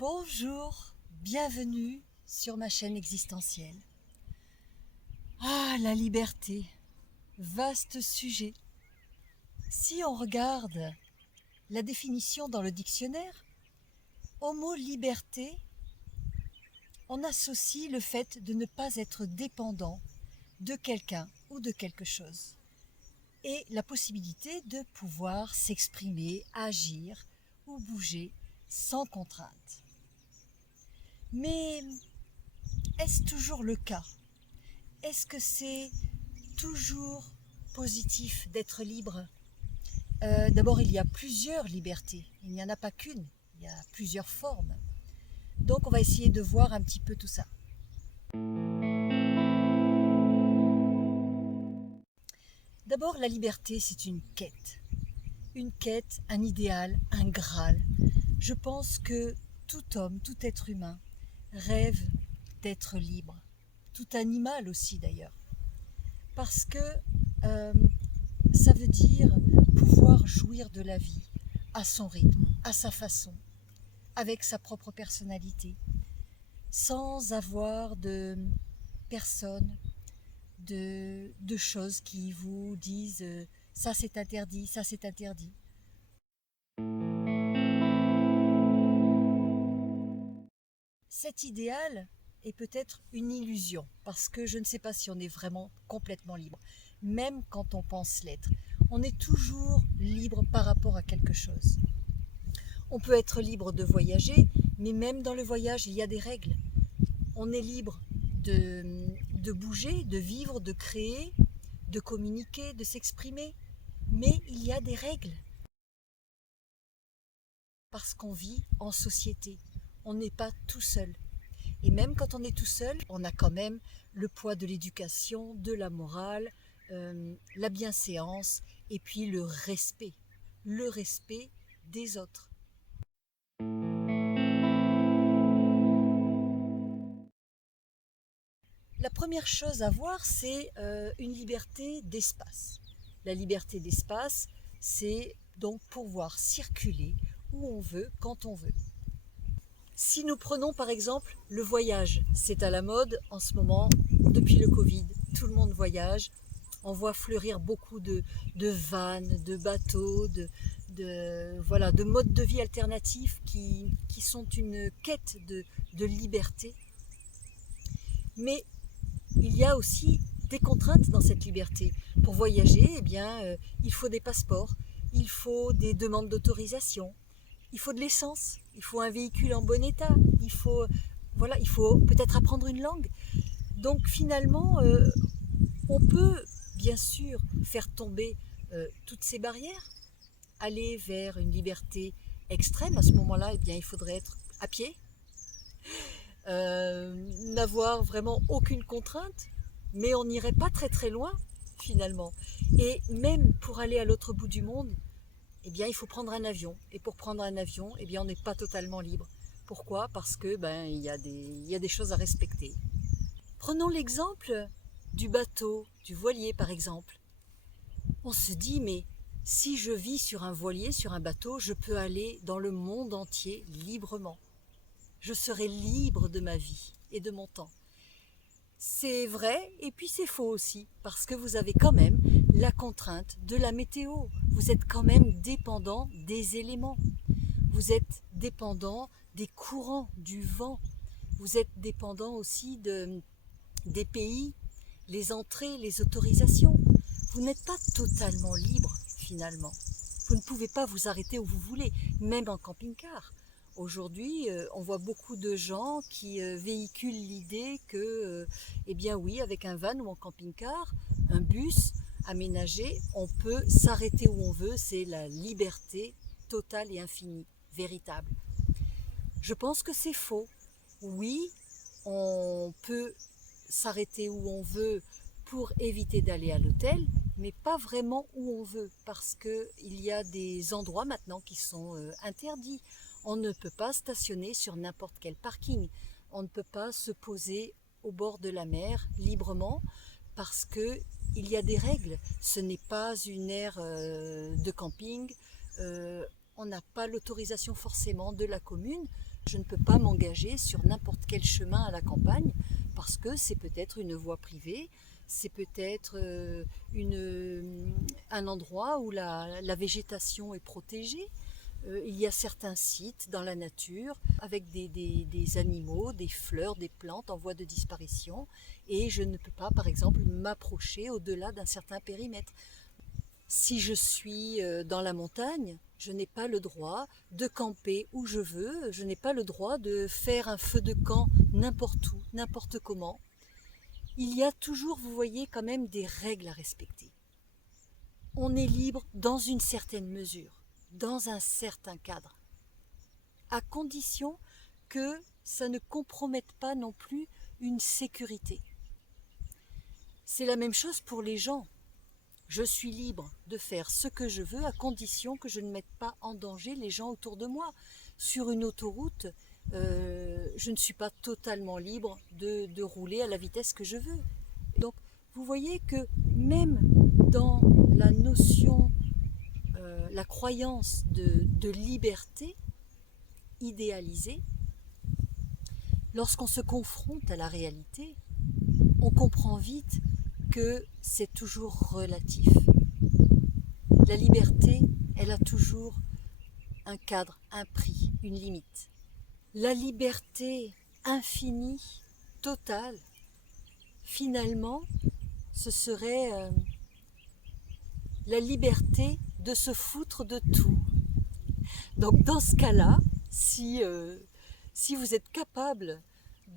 Bonjour, bienvenue sur ma chaîne existentielle. Ah, la liberté, vaste sujet. Si on regarde la définition dans le dictionnaire, au mot liberté, on associe le fait de ne pas être dépendant de quelqu'un ou de quelque chose et la possibilité de pouvoir s'exprimer, agir ou bouger sans contrainte. Mais est-ce toujours le cas? Est-ce que c'est toujours positif d'être libre? D'abord, il y a plusieurs libertés. Il n'y en a pas qu'une. Il y a plusieurs formes. Donc, on va essayer de voir un petit peu tout ça. D'abord, la liberté, c'est une quête. Une quête, un idéal, un graal. Je pense que tout homme, tout être humain rêve d'être libre. Tout animal aussi d'ailleurs. Parce que ça veut dire pouvoir jouir de la vie à son rythme, à sa façon, avec sa propre personnalité, sans avoir de personnes, de choses qui vous disent ça c'est interdit, ça c'est interdit. Cet idéal est peut-être une illusion, parce que je ne sais pas si on est vraiment complètement libre, même quand on pense l'être. On est toujours libre par rapport à quelque chose. On peut être libre de voyager, mais même dans le voyage, il y a des règles. On est libre de bouger, de vivre, de créer, de communiquer, de s'exprimer, mais il y a des règles. Parce qu'on vit en société, on n'est pas tout seul. Et même quand on est tout seul, on a quand même le poids de l'éducation, de la morale, la bienséance et puis le respect des autres. La première chose à voir, c'est une liberté d'espace. La liberté d'espace, c'est donc pouvoir circuler où on veut, quand on veut. Si nous prenons par exemple le voyage, c'est à la mode en ce moment, depuis le Covid, tout le monde voyage. On voit fleurir beaucoup de vannes, de bateaux, de modes de vie alternatifs qui sont une quête de liberté. Mais il y a aussi des contraintes dans cette liberté. Pour voyager, il faut des passeports, il faut des demandes d'autorisation, il faut de l'essence, il faut un véhicule en bon état, il faut peut-être apprendre une langue. Donc finalement, on peut bien sûr faire tomber toutes ces barrières, aller vers une liberté extrême. À ce moment-là, il faudrait être à pied, n'avoir vraiment aucune contrainte, mais on n'irait pas très très loin finalement. Et même pour aller à l'autre bout du monde, il faut prendre un avion. Et pour prendre un avion, on n'est pas totalement libre. Pourquoi? Parce que il y a des choses à respecter. Prenons l'exemple du bateau, du voilier par exemple. On se dit, mais si je vis sur un voilier, sur un bateau, je peux aller dans le monde entier librement. Je serai libre de ma vie et de mon temps. C'est vrai et puis c'est faux aussi, parce que vous avez quand même la contrainte de la météo. Vous êtes quand même dépendant des éléments. Vous êtes dépendant des courants, du vent. Vous êtes dépendant aussi des pays, les entrées, les autorisations. Vous n'êtes pas totalement libre finalement. Vous ne pouvez pas vous arrêter où vous voulez, même en camping-car. Aujourd'hui, on voit beaucoup de gens qui véhiculent l'idée que, oui, avec un van ou en camping-car, un bus aménagé, on peut s'arrêter où on veut, c'est la liberté totale et infinie, véritable. Je pense que c'est faux. Oui, on peut s'arrêter où on veut pour éviter d'aller à l'hôtel, mais pas vraiment où on veut, parce qu'il y a des endroits maintenant qui sont interdits. On ne peut pas stationner sur n'importe quel parking. On ne peut pas se poser au bord de la mer librement parce qu'il y a des règles. Ce n'est pas une aire de camping. On n'a pas l'autorisation forcément de la commune Je ne peux pas m'engager sur n'importe quel chemin à la campagne parce que c'est peut-être une voie privée, c'est peut-être un endroit où la végétation est protégée. Il y a certains sites dans la nature avec des animaux, des fleurs, des plantes en voie de disparition et je ne peux pas, par exemple, m'approcher au-delà d'un certain périmètre. Si je suis dans la montagne, je n'ai pas le droit de camper où je veux, je n'ai pas le droit de faire un feu de camp n'importe où, n'importe comment. Il y a toujours, vous voyez, quand même des règles à respecter. On est libre dans une certaine mesure, dans un certain cadre, à condition que ça ne compromette pas non plus une sécurité. C'est la même chose pour les gens. Je suis libre de faire ce que je veux à condition que je ne mette pas en danger les gens autour de moi. Sur une autoroute, je ne suis pas totalement libre de rouler à la vitesse que je veux. Donc, vous voyez que même dans la notion, la croyance de liberté idéalisée, lorsqu'on se confronte à la réalité, on comprend vite que c'est toujours relatif. La liberté, elle a toujours un cadre, un prix, une limite. La liberté infinie, totale, finalement, ce serait la liberté de se foutre de tout. Donc dans ce cas-là, si vous êtes capable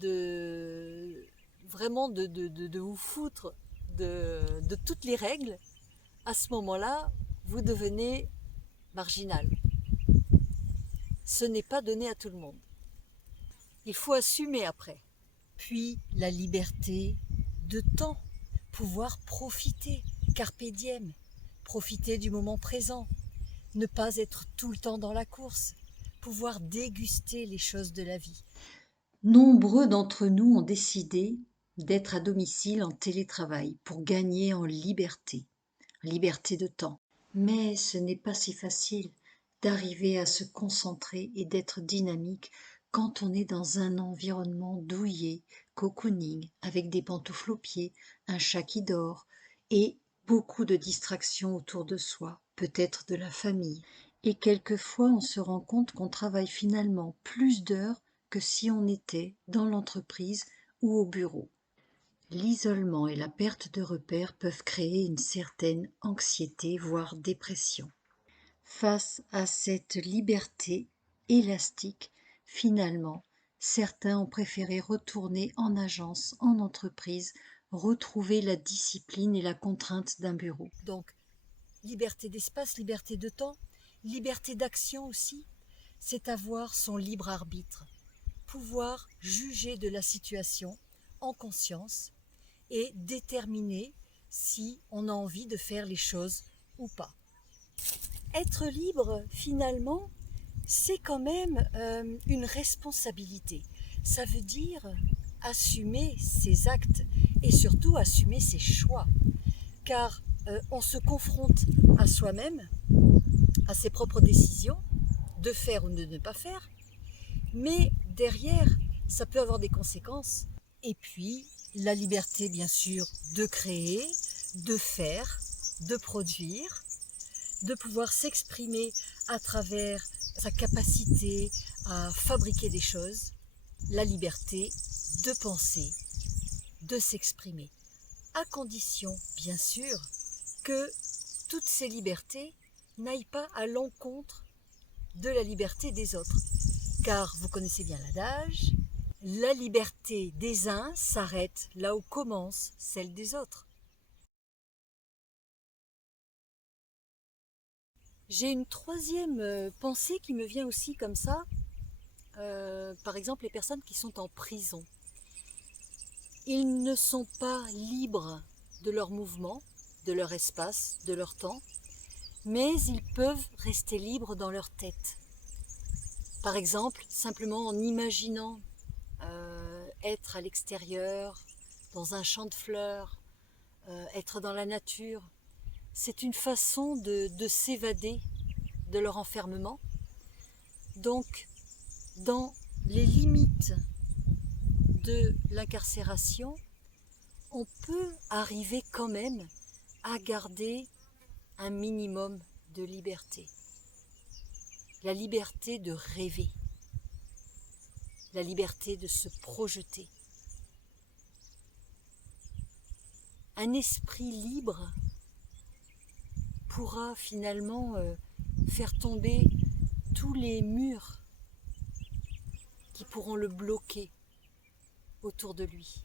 de vraiment de vous foutre de toutes les règles, à ce moment-là, vous devenez marginal. Ce n'est pas donné à tout le monde. Il faut assumer après. Puis la liberté de temps, pouvoir profiter, carpe diem, profiter du moment présent, ne pas être tout le temps dans la course, pouvoir déguster les choses de la vie. Nombreux d'entre nous ont décidé d'être à domicile en télétravail pour gagner en liberté de temps. Mais ce n'est pas si facile d'arriver à se concentrer et d'être dynamique quand on est dans un environnement douillet, cocooning, avec des pantoufles aux pieds, un chat qui dort et beaucoup de distractions autour de soi, peut-être de la famille. Et quelquefois on se rend compte qu'on travaille finalement plus d'heures que si on était dans l'entreprise ou au bureau. L'isolement et la perte de repères peuvent créer une certaine anxiété, voire dépression. Face à cette liberté élastique, finalement, certains ont préféré retourner en agence, en entreprise, retrouver la discipline et la contrainte d'un bureau. Donc, liberté d'espace, liberté de temps, liberté d'action aussi, c'est avoir son libre arbitre, pouvoir juger de la situation en conscience et déterminer si on a envie de faire les choses ou pas. Être libre, finalement, c'est quand même une responsabilité. Ça veut dire assumer ses actes et surtout assumer ses choix. Car on se confronte à soi-même, à ses propres décisions, de faire ou de ne pas faire, mais derrière, ça peut avoir des conséquences. Et puis, la liberté, bien sûr, de créer, de faire, de produire, de pouvoir s'exprimer à travers sa capacité à fabriquer des choses, la liberté de penser, de s'exprimer, à condition, bien sûr, que toutes ces libertés n'aillent pas à l'encontre de la liberté des autres. Car vous connaissez bien l'adage, la liberté des uns s'arrête là où commence celle des autres. J'ai une troisième pensée qui me vient aussi comme ça. Par exemple, les personnes qui sont en prison. Ils ne sont pas libres de leur mouvement, de leur espace, de leur temps, mais ils peuvent rester libres dans leur tête. Par exemple, simplement en imaginant être à l'extérieur, dans un champ de fleurs, être dans la nature. C'est une façon de s'évader de leur enfermement. Donc, dans les limites de l'incarcération, on peut arriver quand même à garder un minimum de liberté. La liberté de rêver, la liberté de se projeter. Un esprit libre pourra finalement faire tomber tous les murs qui pourront le bloquer autour de lui.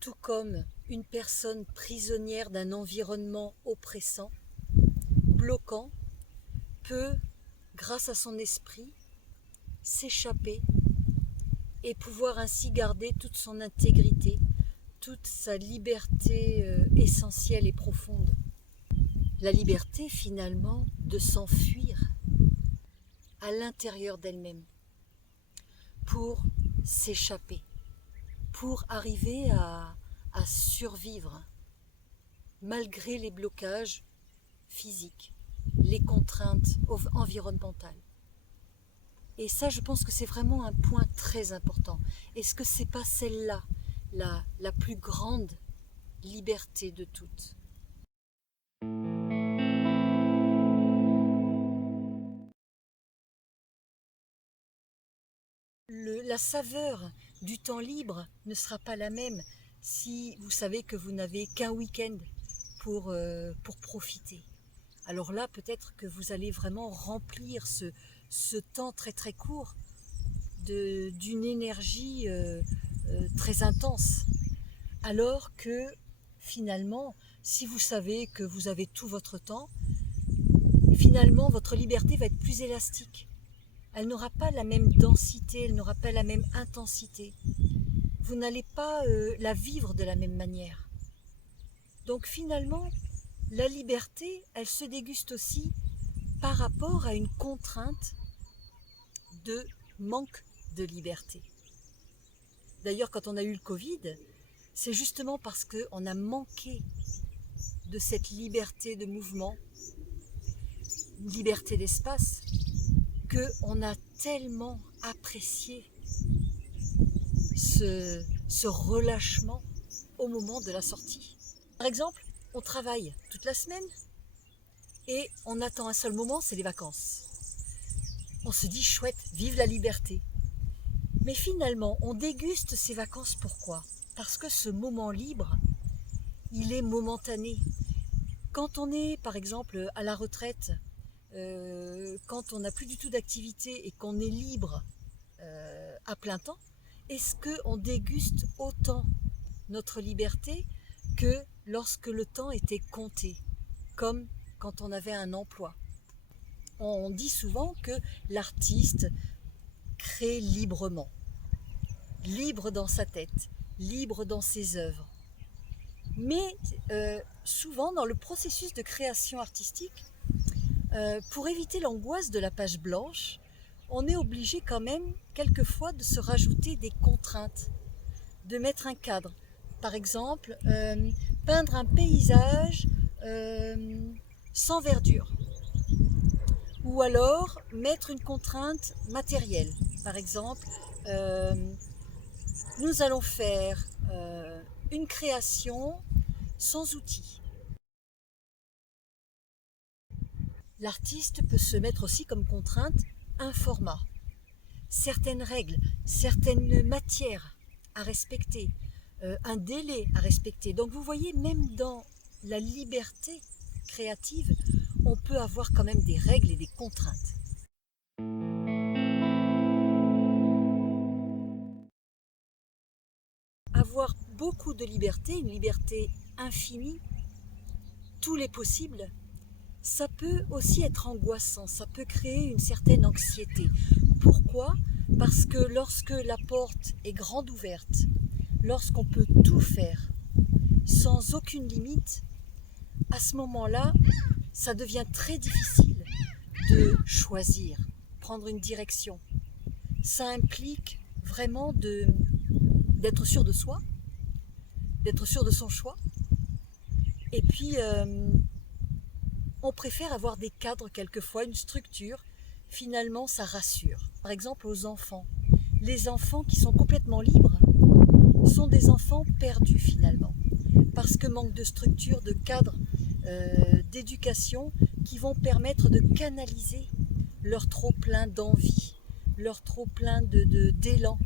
Tout comme une personne prisonnière d'un environnement oppressant, bloquant, peut, grâce à son esprit, s'échapper et pouvoir ainsi garder toute son intégrité, toute sa liberté essentielle et profonde. La liberté finalement de s'enfuir à l'intérieur d'elle-même pour s'échapper, pour arriver à survivre malgré les blocages physiques, les contraintes environnementales. Et ça, je pense que c'est vraiment un point très important. Est-ce que c'est pas celle-là, la plus grande liberté de toutes ? La saveur du temps libre ne sera pas la même si vous savez que vous n'avez qu'un week-end pour profiter. Alors là, peut-être que vous allez vraiment remplir ce temps très très court d'une énergie très intense. Alors que finalement, si vous savez que vous avez tout votre temps, finalement votre liberté va être plus élastique. Elle n'aura pas la même densité, elle n'aura pas la même intensité. Vous n'allez pas la vivre de la même manière. Donc finalement, la liberté, elle se déguste aussi par rapport à une contrainte de manque de liberté. D'ailleurs, quand on a eu le Covid, c'est justement parce qu'on a manqué de cette liberté de mouvement, une liberté d'espace, qu'on a tellement apprécié ce relâchement au moment de la sortie. Par exemple, on travaille toute la semaine et on attend un seul moment, c'est les vacances. On se dit chouette, vive la liberté. Mais finalement, on déguste ces vacances pourquoi ? Parce que ce moment libre, il est momentané. Quand on est, par exemple, à la retraite, quand on n'a plus du tout d'activité et qu'on est libre à plein temps, est-ce qu'on déguste autant notre liberté que lorsque le temps était compté, comme quand on avait un emploi ? On dit souvent que l'artiste crée librement, libre dans sa tête, libre dans ses œuvres. Mais souvent dans le processus de création artistique, pour éviter l'angoisse de la page blanche, on est obligé quand même quelquefois de se rajouter des contraintes, de mettre un cadre. Par exemple, peindre un paysage sans verdure. Ou alors mettre une contrainte matérielle. Par exemple, nous allons faire une création sans outils. L'artiste peut se mettre aussi comme contrainte un format, certaines règles, certaines matières à respecter, un délai à respecter. Donc vous voyez, même dans la liberté créative, on peut avoir quand même des règles et des contraintes. Avoir beaucoup de liberté, une liberté infinie, tous les possibles, ça peut aussi être angoissant, ça peut créer une certaine anxiété. Pourquoi ? Parce que lorsque la porte est grande ouverte, lorsqu'on peut tout faire sans aucune limite, à ce moment-là, ça devient très difficile de choisir, prendre une direction. Ça implique vraiment d'être sûr de soi, d'être sûr de son choix. Et puis, on préfère avoir des cadres quelquefois, une structure. Finalement, ça rassure. par exemple aux enfants. Les enfants qui sont complètement libres sont des enfants perdus finalement, parce que manque de structure, de cadre, d'éducation qui vont permettre de canaliser leur trop-plein d'envie, leur trop-plein d'élan.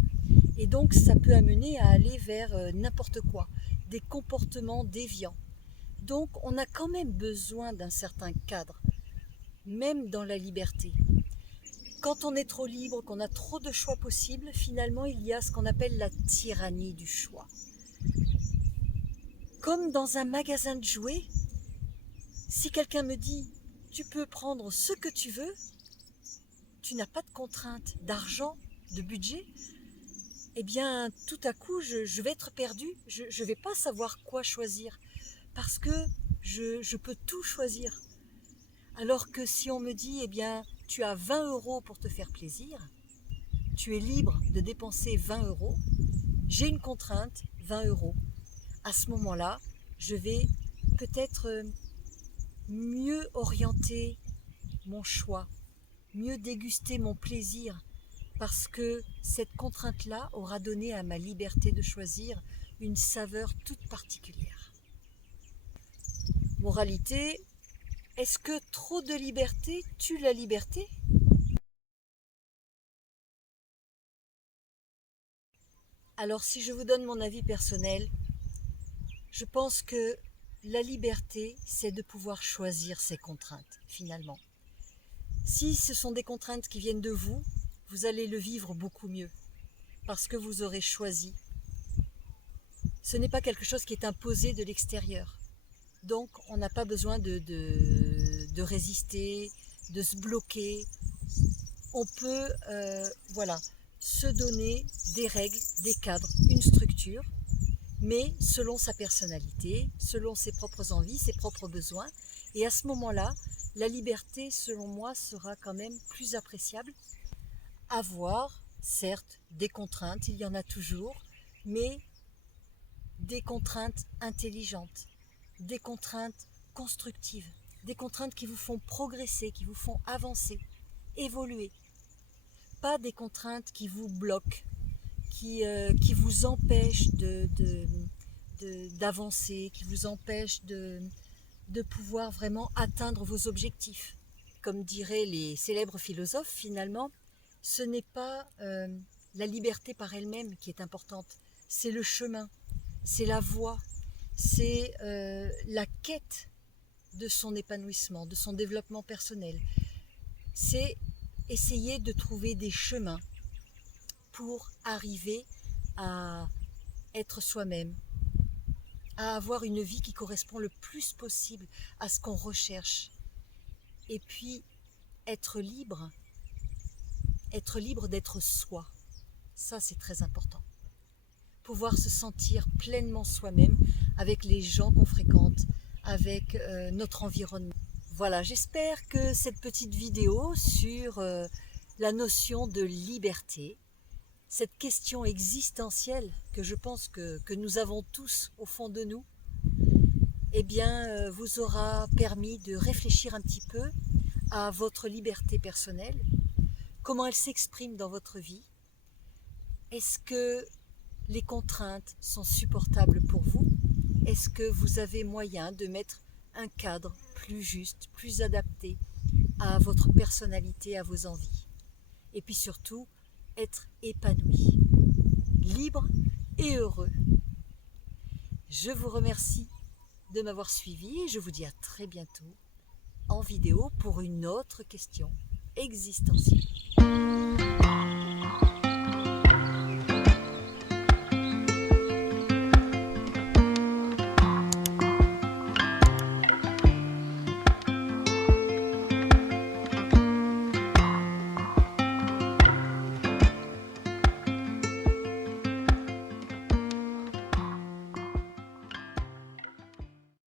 Et donc ça peut amener à aller vers n'importe quoi, des comportements déviants. Donc on a quand même besoin d'un certain cadre, même dans la liberté. Quand on est trop libre, qu'on a trop de choix possibles, finalement il y a ce qu'on appelle la tyrannie du choix. Comme dans un magasin de jouets, si quelqu'un me dit « tu peux prendre ce que tu veux », tu n'as pas de contrainte d'argent, de budget, eh bien tout à coup je vais être perdue, je ne vais pas savoir quoi choisir, parce que je peux tout choisir. Alors que si on me dit, eh bien tu as 20 € pour te faire plaisir, tu es libre de dépenser 20 €, j'ai une contrainte, 20 €. À ce moment-là, je vais peut-être mieux orienter mon choix, mieux déguster mon plaisir, parce que cette contrainte-là aura donné à ma liberté de choisir une saveur toute particulière. Moralité, est-ce que trop de liberté tue la liberté ? Alors si je vous donne mon avis personnel, je pense que la liberté, c'est de pouvoir choisir ses contraintes, finalement. Si ce sont des contraintes qui viennent de vous, vous allez le vivre beaucoup mieux, parce que vous aurez choisi. Ce n'est pas quelque chose qui est imposé de l'extérieur. Donc on n'a pas besoin de résister, de se bloquer. On peut se donner des règles, des cadres, une structure, mais selon sa personnalité, selon ses propres envies, ses propres besoins. Et à ce moment-là, la liberté, selon moi, sera quand même plus appréciable. Avoir, certes, des contraintes, il y en a toujours, mais des contraintes intelligentes, des contraintes constructives, des contraintes qui vous font progresser, qui vous font avancer, évoluer. Pas des contraintes qui vous bloquent, qui vous empêchent d'avancer, qui vous empêchent de pouvoir vraiment atteindre vos objectifs. Comme diraient les célèbres philosophes, finalement, ce n'est pas la liberté par elle-même qui est importante, c'est le chemin, c'est la voie, c'est la quête de son épanouissement, de son développement personnel. C'est essayer de trouver des chemins pour arriver à être soi-même, à avoir une vie qui correspond le plus possible à ce qu'on recherche. Et puis, être libre d'être soi. Ça, c'est très important. Pouvoir se sentir pleinement soi-même avec les gens qu'on fréquente, avec notre environnement. Voilà, j'espère que cette petite vidéo sur la notion de liberté, cette question existentielle que je pense que nous avons tous au fond de nous, eh bien, vous aura permis de réfléchir un petit peu à votre liberté personnelle, comment elle s'exprime dans votre vie. Est-ce que les contraintes sont supportables pour vous? Est-ce que vous avez moyen de mettre un cadre plus juste, plus adapté à votre personnalité, à vos envies? Et puis surtout, être épanoui, libre et heureux. Je vous remercie de m'avoir suivi et je vous dis à très bientôt en vidéo pour une autre question existentielle.